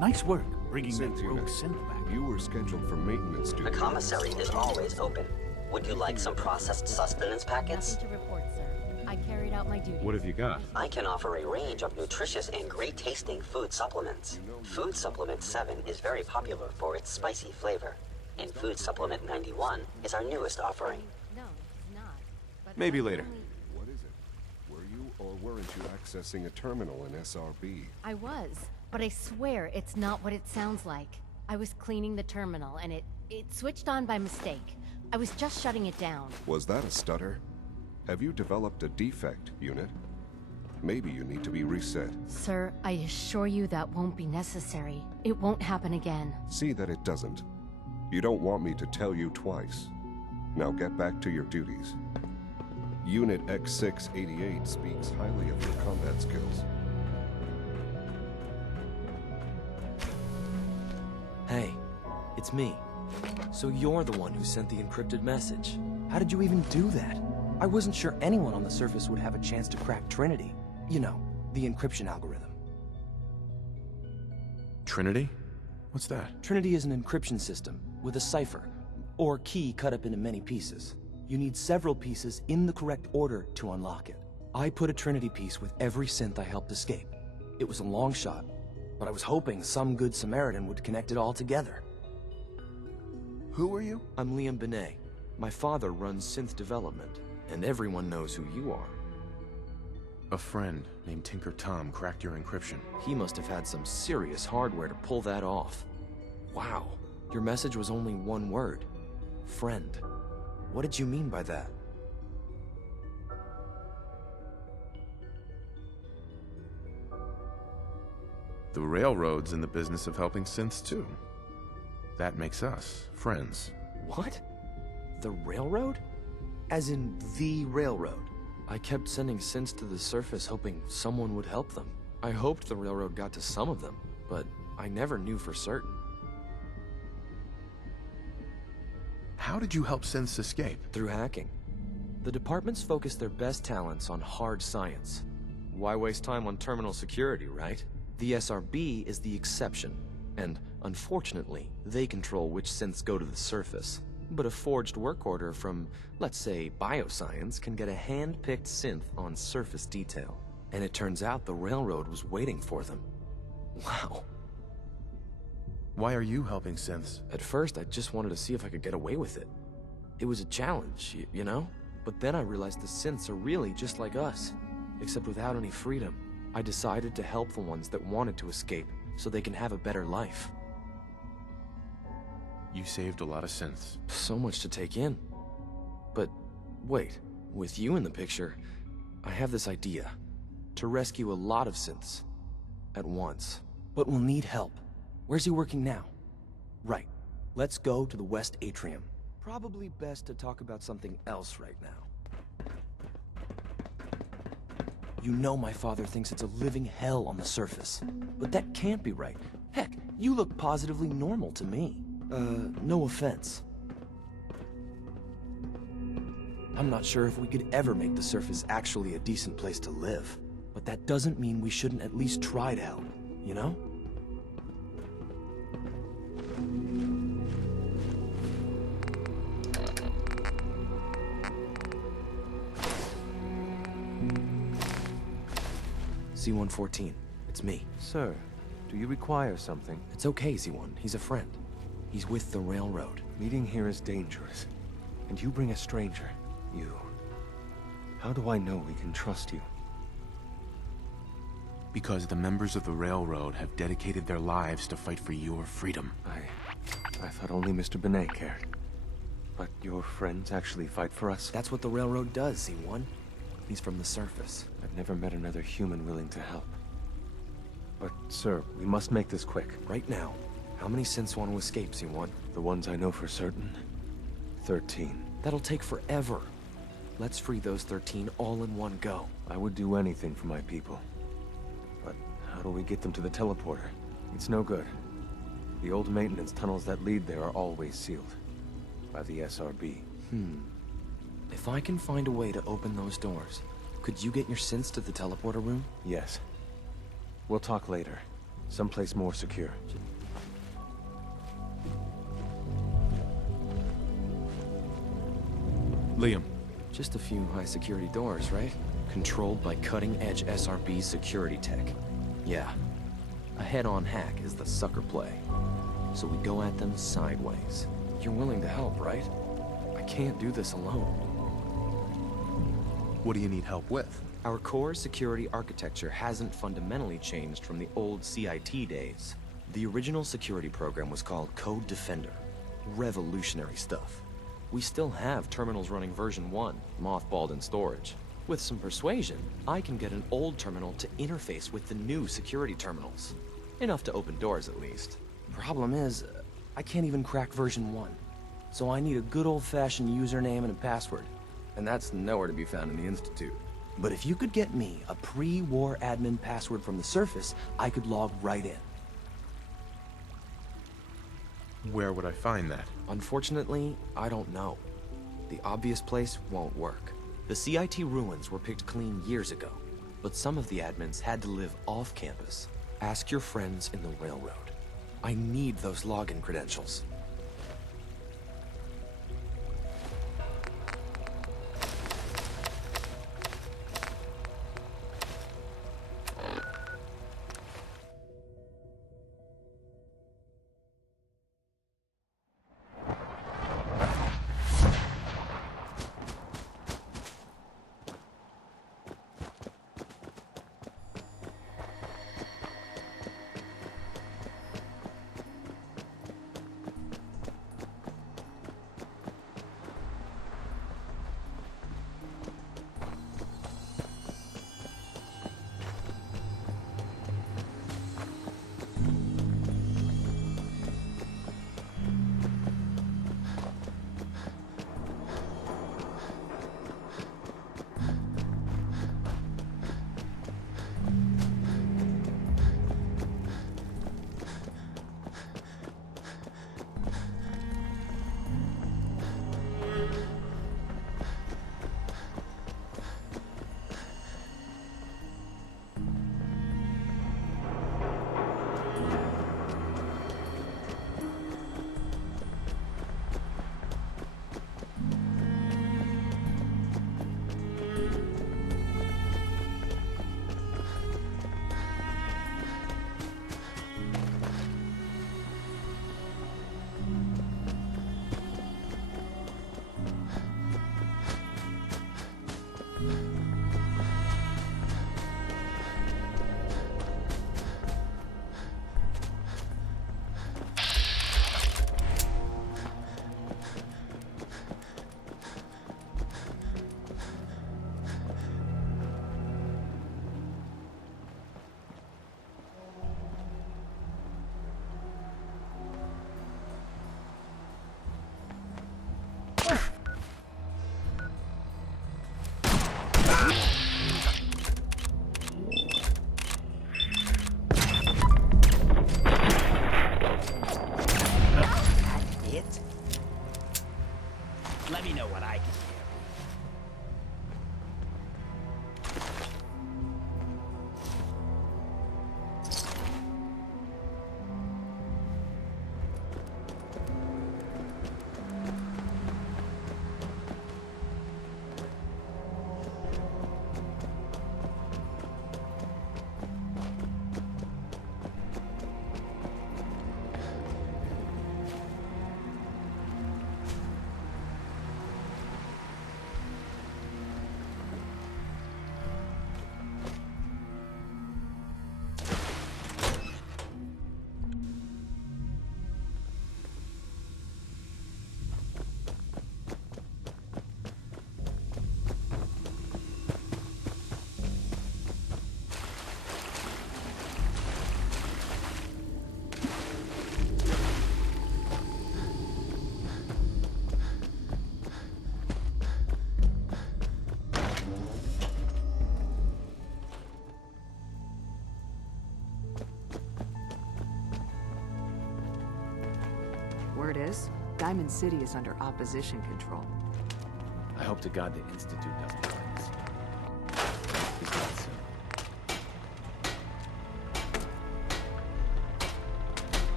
Nice work bringing that Synth rogue unit. synth back. You were scheduled for maintenance duty. The commissary is always open. Would you like some processed sustenance packets? Nothing to report, sir. I carried out my duty. What have you got? I can offer a range of nutritious and great-tasting food supplements. Food Supplement 7 is very popular for its spicy flavor, and Food Supplement 91 is our newest offering. No, it's not. But Maybe I later. only- What is it? Were you or weren't you accessing a terminal in SRB? I was, but I swear it's not what it sounds like. I was cleaning the terminal and it switched on by mistake. I was just shutting it down. Was that a stutter? Have you developed a defect, unit? Maybe you need to be reset. Sir, I assure you that won't be necessary. It won't happen again. See that it doesn't. You don't want me to tell you twice. Now get back to your duties. Unit X688 speaks highly of your combat skills. Hey, it's me. So you're the one who sent the encrypted message. How did you even do that? I wasn't sure anyone on the surface would have a chance to crack Trinity. You know, the encryption algorithm. Trinity? What's that? Trinity is an encryption system with a cipher, or key cut up into many pieces. You need several pieces in the correct order to unlock it. I put a Trinity piece with every synth I helped escape. It was a long shot, but I was hoping some good Samaritan would connect it all together. Who are you? I'm Liam Benet. My father runs synth development, and everyone knows who you are. A friend named Tinker Tom cracked your encryption. He must have had some serious hardware to pull that off. Wow, your message was only one word. Friend. What did you mean by that? The Railroad's in the business of helping synths too. That makes us friends. What? The railroad? As in the railroad? I kept sending synths to the surface hoping someone would help them. I hoped the railroad got to some of them, but I never knew for certain. How did you help synths escape? Through hacking. The departments focus their best talents on hard science. Why waste time on terminal security, right? The SRB is the exception, and unfortunately, they control which synths go to the surface. But a forged work order from, let's say, bioscience can get a hand-picked synth on surface detail. And it turns out the railroad was waiting for them. Wow. Why are you helping synths? At first, I just wanted to see if I could get away with it. It was a challenge, you know? But then I realized the synths are really just like us, except without any freedom. I decided to help the ones that wanted to escape, so they can have a better life. You saved a lot of synths. So much to take in. But wait, with you in the picture, I have this idea. To rescue a lot of synths. At once. But we'll need help. Where's he working now? Right. Let's go to the West Atrium. Probably best to talk about something else right now. You know my father thinks it's a living hell on the surface. But that can't be right. Heck, you look positively normal to me. No offense. I'm not sure if we could ever make the surface actually a decent place to live. But that doesn't mean we shouldn't at least try to help, you know? Z-114, it's me. Sir, do you require something? It's okay, Z-1, he's a friend. He's with the railroad. Meeting here is dangerous. And you bring a stranger. You. How do I know we can trust you? Because the members of the Railroad have dedicated their lives to fight for your freedom. I thought only Mr. Benet cared. But your friends actually fight for us? That's what the railroad does, Z-1. He's from the surface. I've never met another human willing to help. But, sir, we must make this quick. Right now, how many synths want to escape, Z-1? The ones I know for certain? 13. That'll take forever. Let's free those 13 all in one go. I would do anything for my people. But how do we get them to the teleporter? It's no good. The old maintenance tunnels that lead there are always sealed. By the SRB. If I can find a way to open those doors, could you get your synths to the teleporter room? Yes. We'll talk later. Someplace more secure. Liam, Just a few high-security doors, right? Controlled by cutting-edge SRB security tech. Yeah. A head-on hack is the sucker play. So we go at them sideways. You're willing to help, right? I can't do this alone. what do you need help with? Our core security architecture hasn't fundamentally changed from the old CIT days. The original security program was called Code Defender. Revolutionary stuff. We still have terminals running version 1, mothballed in storage. With some persuasion, I can get an old terminal to interface with the new security terminals. Enough to open doors, at least. Problem is, I can't even crack version 1. So I need a good old-fashioned username and a password. And that's nowhere to be found in the Institute. But if you could get me a pre-war admin password from the surface, I could log right in. Where would I find that? Unfortunately, I don't know. The obvious place won't work. The CIT ruins were picked clean years ago, but some of the admins had to live off campus. Ask your friends in the railroad. I need those login credentials. Let me know what I can do. Word is, Diamond City is under opposition control. I hope to God the Institute doesn't like this. He's not soon.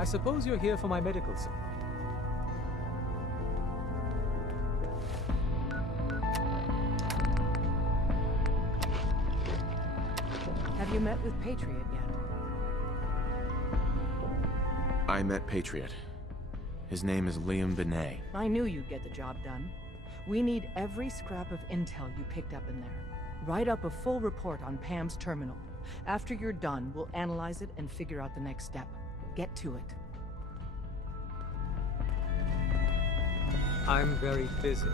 I suppose you're here for my medical service. Have you met with Patriot yet? I met Patriot. His name is Liam Benet. I knew you'd get the job done. We need every scrap of intel you picked up in there. Write up a full report on Pam's terminal. After you're done, we'll analyze it and figure out the next step. Get to it. I'm very busy.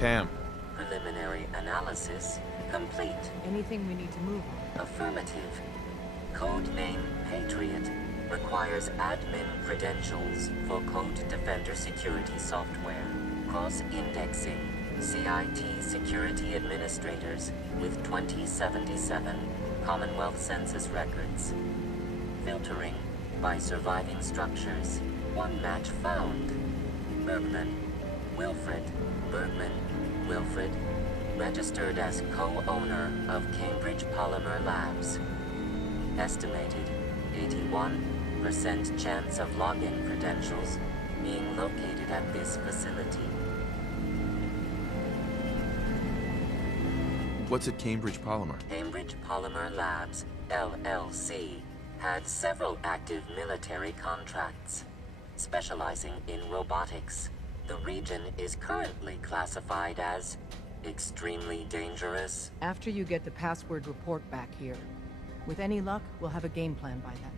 Pam. Preliminary analysis complete. Anything we need to move on? Affirmative. Codename Patriot requires admin credentials for Code Defender security software. Cross-indexing CIT security administrators with 2077 Commonwealth Census records. Filtering by surviving structures. One match found. Bergman. Wilfred. Bergman. Wilfred. Registered as co-owner of Cambridge Polymer Labs. Estimated 81% chance of login credentials being located at this facility. What's at Cambridge Polymer? Cambridge Polymer Labs, al.zee, had several active military contracts, specializing in robotics. The region is currently classified as extremely dangerous. After you get the password report back here. With any luck, we'll have a game plan by then.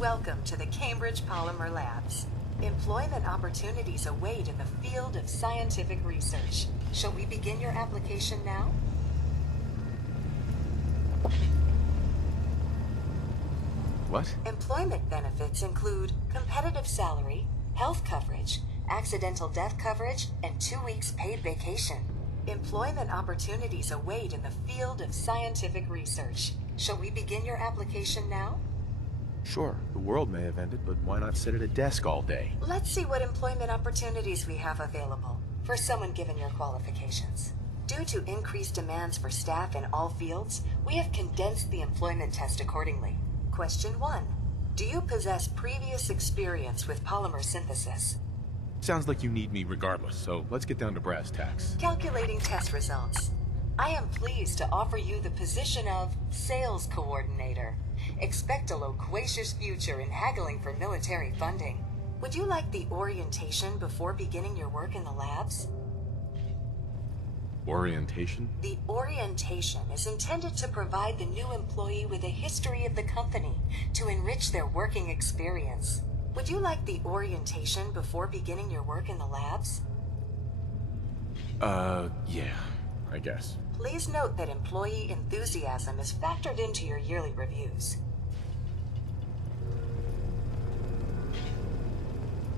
Welcome to the Cambridge Polymer Labs. Employment opportunities await in the field of scientific research. Shall we begin your application now? What? Employment benefits include competitive salary, health coverage, accidental death coverage, and 2 weeks paid vacation. Employment opportunities await in the field of scientific research. Shall we begin your application now? Sure, the world may have ended, but why not sit at a desk all day? Let's see what employment opportunities we have available for someone given your qualifications. Due to increased demands for staff in all fields, we have condensed the employment test accordingly. Question 1. Do you possess previous experience with polymer synthesis? Sounds like you need me regardless, so let's get down to brass tacks. Calculating test results. I am pleased to offer you the position of Sales Coordinator. Expect a loquacious future in haggling for military funding. Would you like the orientation before beginning your work in the labs? Orientation? The orientation is intended to provide the new employee with a history of the company to enrich their working experience. Would you like the orientation before beginning your work in the labs? Yeah, I guess. Please note that employee enthusiasm is factored into your yearly reviews.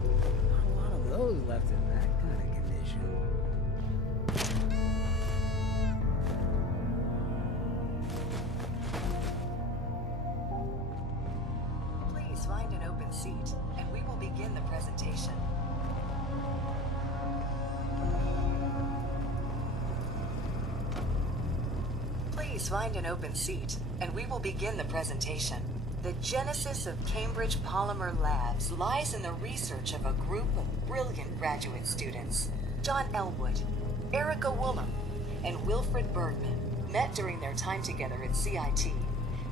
Not a lot of those left in that kind of condition. Please find an open seat, and we will begin the presentation. Please find an open seat, and we will begin the presentation. The genesis of Cambridge Polymer Labs lies in the research of a group of brilliant graduate students. John Elwood, Erica Woolham, and Wilfred Bergman met during their time together at CIT.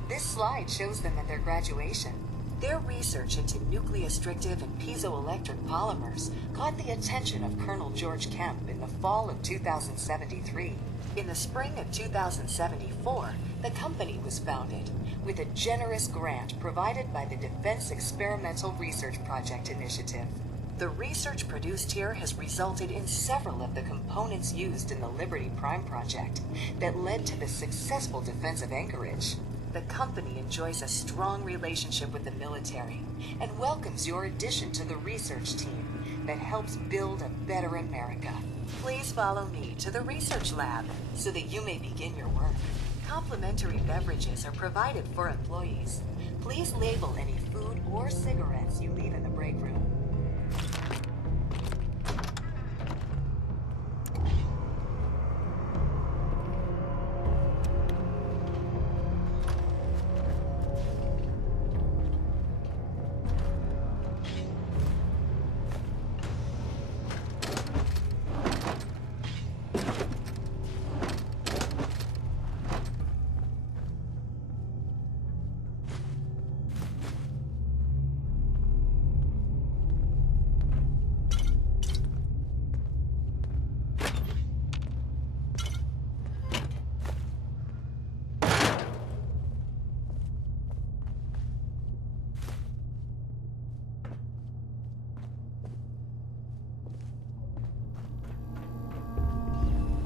This slide shows them at their graduation. Their research into nucleostrictive and piezoelectric polymers caught the attention of Colonel George Kemp in the fall of 2073. In the spring of 2074, the company was founded, with a generous grant provided by the Defense Experimental Research Project Initiative. The research produced here has resulted in several of the components used in the Liberty Prime project that led to the successful defense of Anchorage. The company enjoys a strong relationship with the military and welcomes your addition to the research team that helps build a better America. Please follow me to the research lab so that you may begin your work. Complimentary beverages are provided for employees. Please label any food or cigarettes you leave in the break room.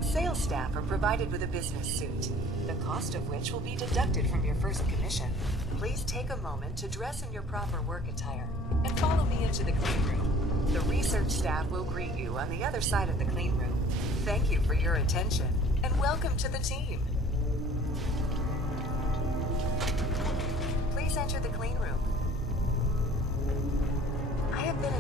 Sales staff are provided with a business suit, the cost of which will be deducted from your first commission. Please take a moment to dress in your proper work attire and follow me into the clean room. The research staff will greet you on the other side of the clean room. Thank you for your attention and welcome to the team. Please enter the clean room. I have been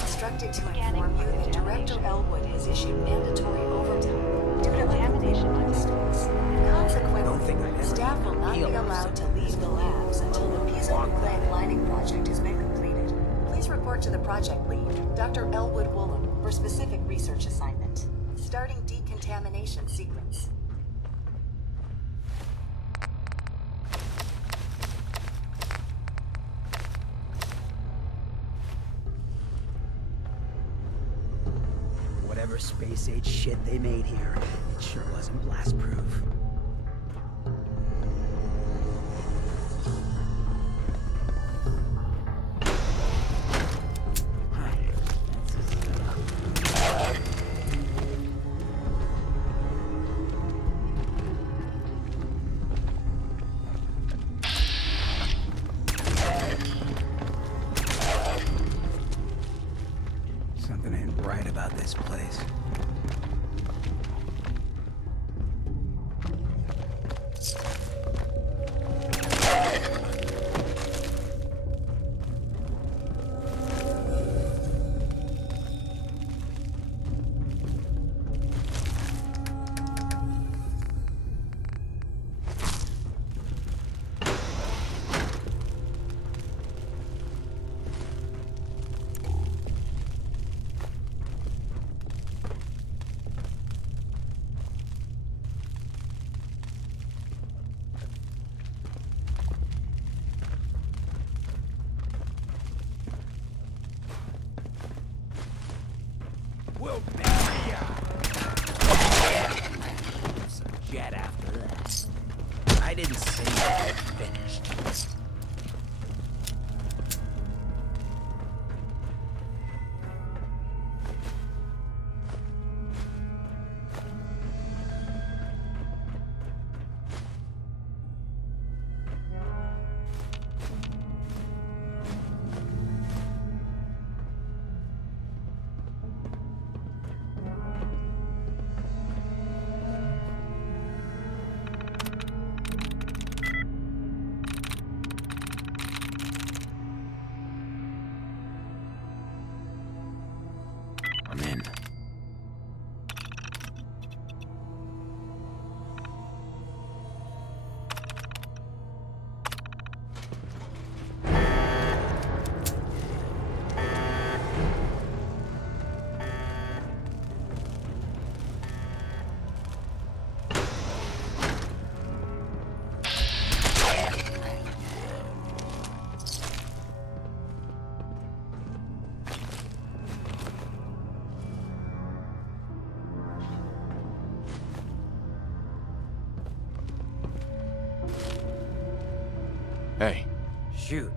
instructed to inform you that Director Elwood has issued mandatory overtime due to contamination milestones. Consequently, staff will not be allowed to leave the labs until the piezonucleic lining project has been completed. Please report to the project lead, Dr. Elwood Woolham, for specific research assignment. Starting decontamination sequence. Whatever space-age shit they made here, it sure wasn't blast-proof. Something ain't right about this place. Hey, Shoot.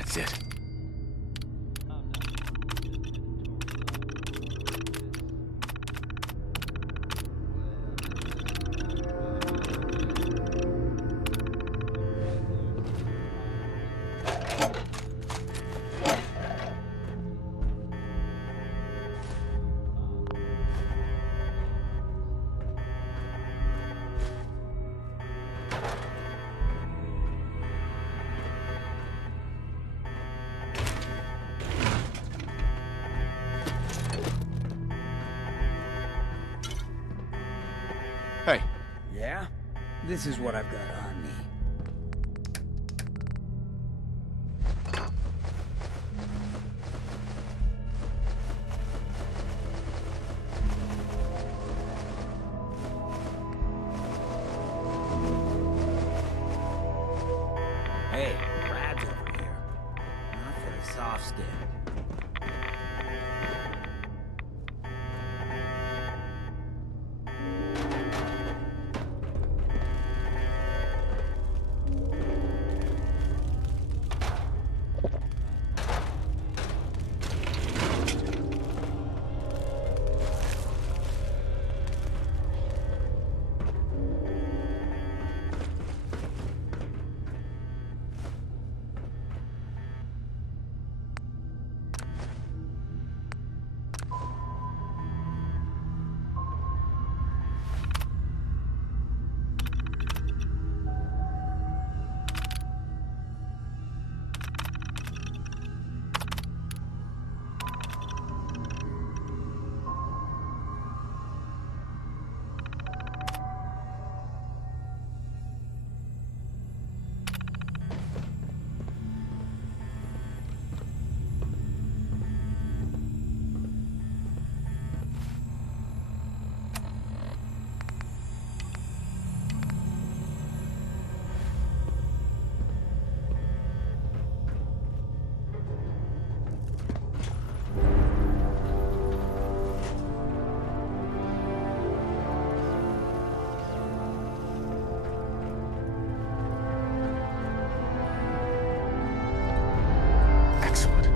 That's it. Hey, Yeah? This is what I've got on me. Hey, Brad's over here. Not for the soft skin. excellent.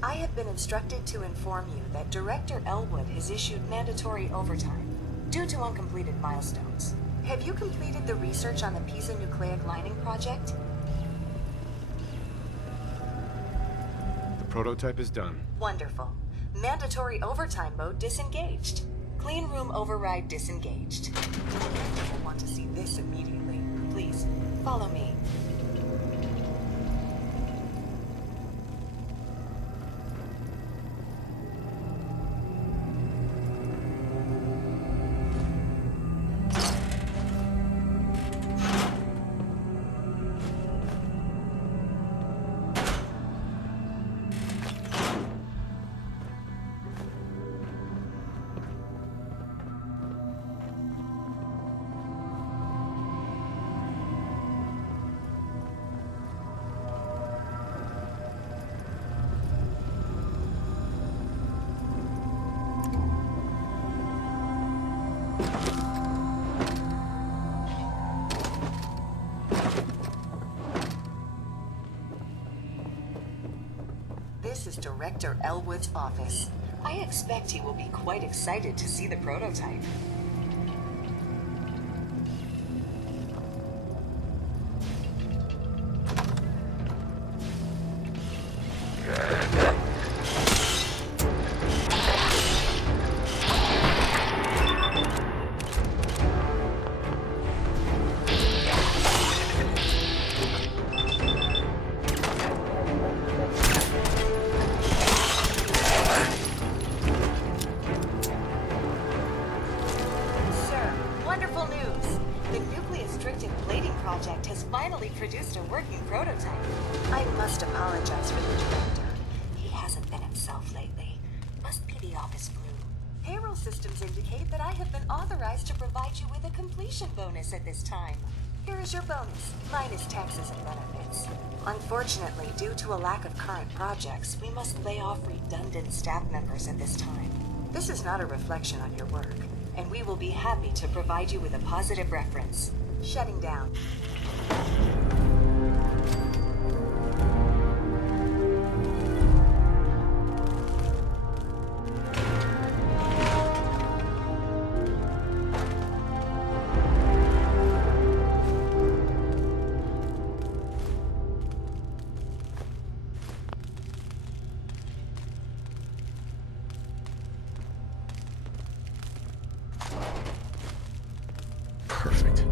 I have been instructed to inform you that Director Elwood has issued mandatory overtime due to uncompleted milestones. Have you completed the research on the piezonucleic lining project? The prototype is done. Wonderful. Mandatory overtime mode disengaged. Clean room override disengaged. I want to see this immediately. Please, follow me. This is Director Elwood's office. I expect he will be quite excited to see the prototype. Sir, wonderful news. The nucleus-strict plating project has finally produced a working prototype. I must apologize for the director. He hasn't been himself lately. Must be the office flu. Payroll systems indicate that I have been authorized to provide you with a completion bonus at this time. Here is your bonus, minus taxes and benefits. Unfortunately, due to a lack of current projects, we must lay off redundant staff members at this time. This is not a reflection on your work, and we will be happy to provide you with a positive reference. Shutting down. Perfect.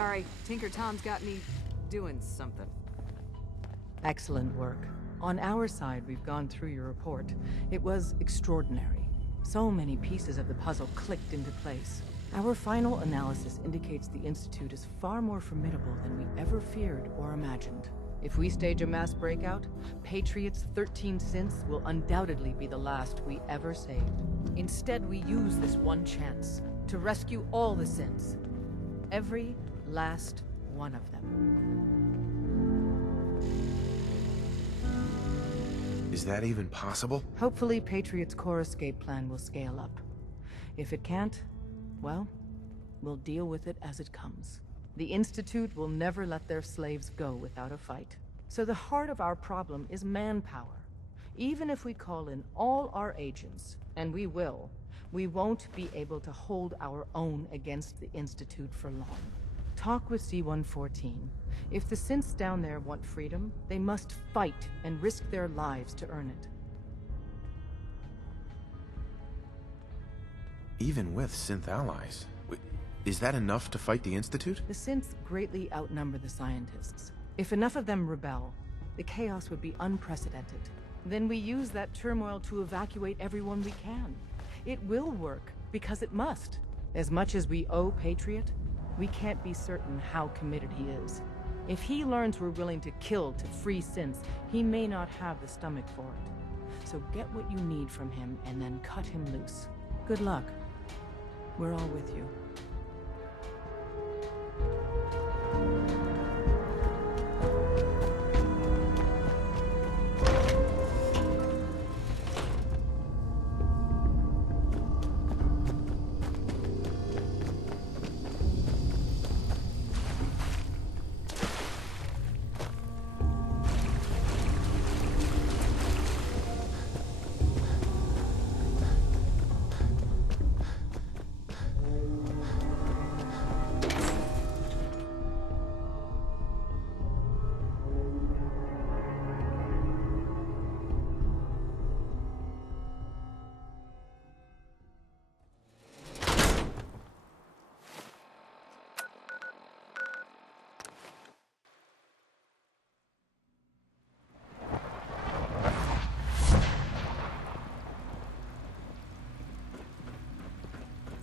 Sorry, Tinker Tom's got me doing something. Excellent work. On our side, we've gone through your report. It was extraordinary. So many pieces of the puzzle clicked into place. Our final analysis indicates the Institute is far more formidable than we ever feared or imagined. If we stage a mass breakout, Patriot's 13 synths will undoubtedly be the last we ever saved. Instead, we use this one chance to rescue all the synths. Every last one of them. Is that even possible? Hopefully, Patriot's core escape plan will scale up. If it can't, well, we'll deal with it as it comes. The Institute will never let their slaves go without a fight. So the heart of our problem is manpower. Even if we call in all our agents, and we will, we won't be able to hold our own against the Institute for long. Talk with C-114. If the synths down there want freedom, they must fight and risk their lives to earn it. Even with synth allies, is that enough to fight the Institute? The synths greatly outnumber the scientists. If enough of them rebel, the chaos would be unprecedented. Then we use that turmoil to evacuate everyone we can. It will work, because it must. As much as we owe Patriot, we can't be certain how committed he is. If he learns we're willing to kill to free synths, he may not have the stomach for it. So get what you need from him and then cut him loose. Good luck. We're all with you.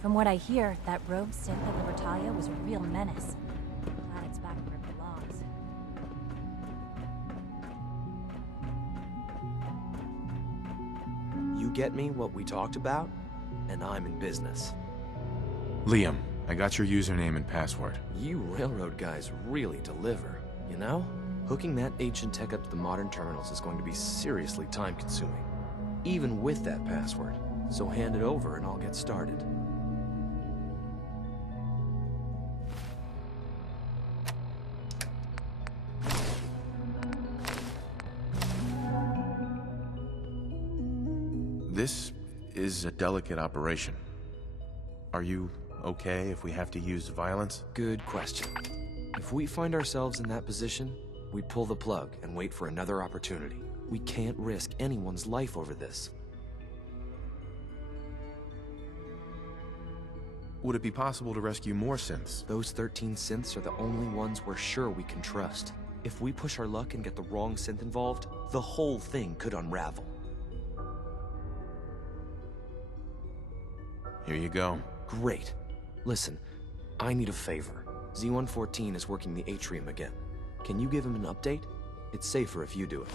From what I hear, that rogue synth at Libertalia was a real menace. Glad it's back where it belongs. You get me what we talked about, and I'm in business. Liam, I got your username and password. You railroad guys really deliver, you know? Hooking that ancient tech up to the modern terminals is going to be seriously time-consuming. Even with that password. So hand it over and I'll get started. This is a delicate operation. Are you okay if we have to use violence? Good question. If we find ourselves in that position, we pull the plug and wait for another opportunity. We can't risk anyone's life over this. Would it be possible to rescue more synths? Those 13 synths are the only ones we're sure we can trust. If we push our luck and get the wrong synth involved, the whole thing could unravel. Here you go. Great. Listen, I need a favor. Z-114 is working the atrium again. Can you give him an update? It's safer if you do it.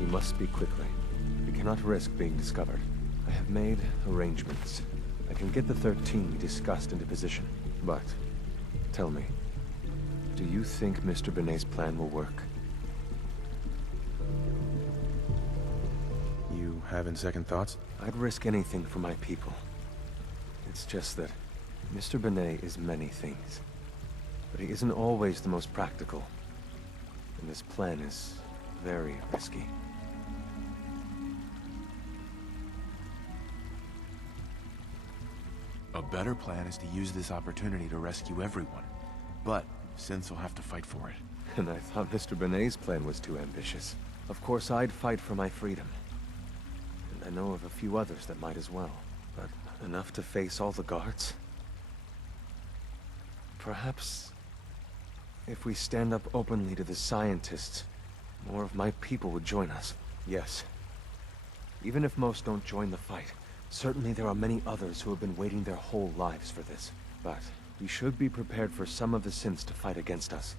We must speak quickly. We cannot risk being discovered. I have made arrangements. I can get the 13 we discussed into position. But, tell me, do you think Mr. Benet's plan will work? You having second thoughts? I'd risk anything for my people. It's just that Mr. Benet is many things. But he isn't always the most practical. And this plan is very risky. A better plan is to use this opportunity to rescue everyone. But Synths will have to fight for it. And I thought Mr. Benet's plan was too ambitious. Of course, I'd fight for my freedom. And I know of a few others that might as well. But enough to face all the guards? Perhaps if we stand up openly to the scientists, more of my people would join us. Yes. Even if most don't join the fight, certainly there are many others who have been waiting their whole lives for this. But we should be prepared for some of the Synths to fight against us.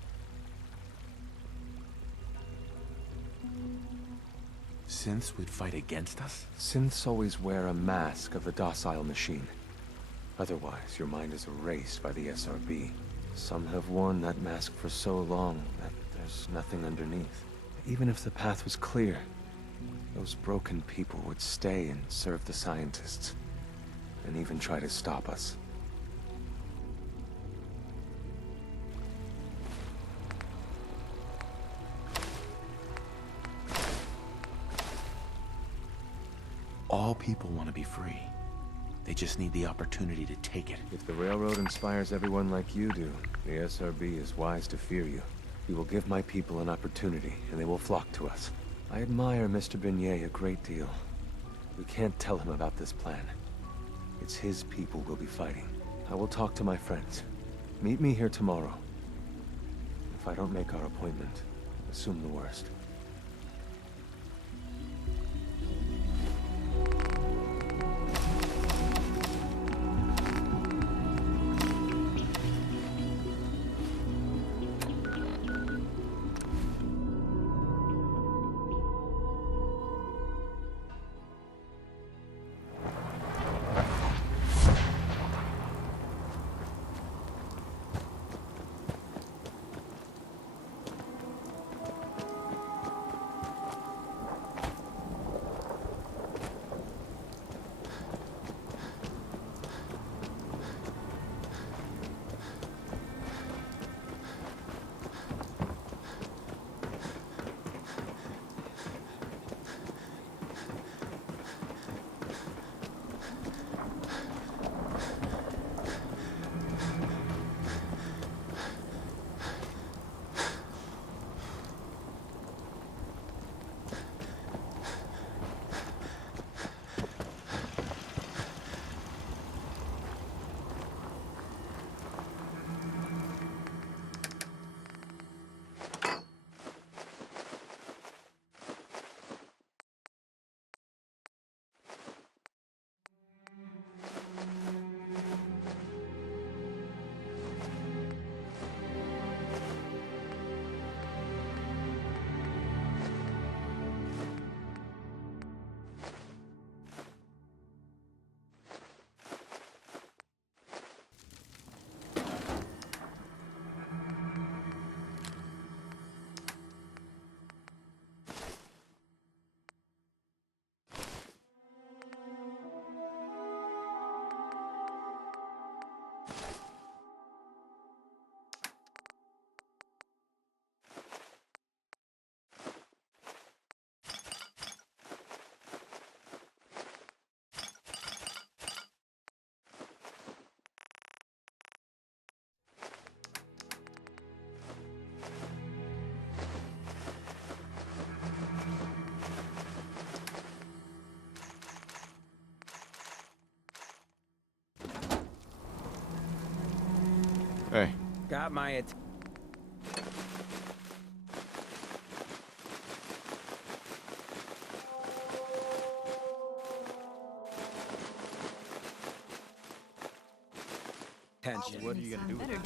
Synths would fight against us? Synths always wear a mask of the docile machine. Otherwise, your mind is erased by the SRB. Some have worn that mask for so long that there's nothing underneath. Even if the path was clear, those broken people would stay and serve the scientists, and even try to stop us. All people want to be free. They just need the opportunity to take it. If the Railroad inspires everyone like you do, the SRB is wise to fear you. We will give my people an opportunity, and they will flock to us. I admire Mr. Beignet a great deal. We can't tell him about this plan. It's his people we'll be fighting. I will talk to my friends. Meet me here tomorrow. If I don't make our appointment, assume the worst. Hey. Got my attention. What are you gonna do with it?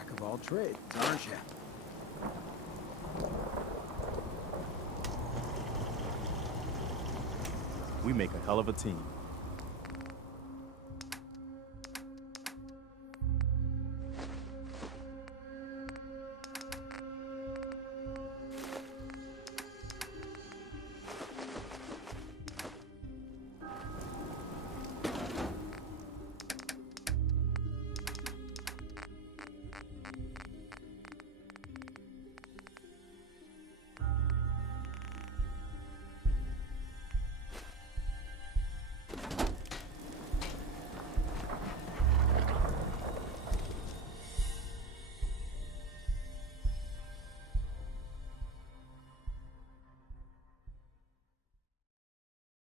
jack of all trades, aren't you? We make a hell of a team.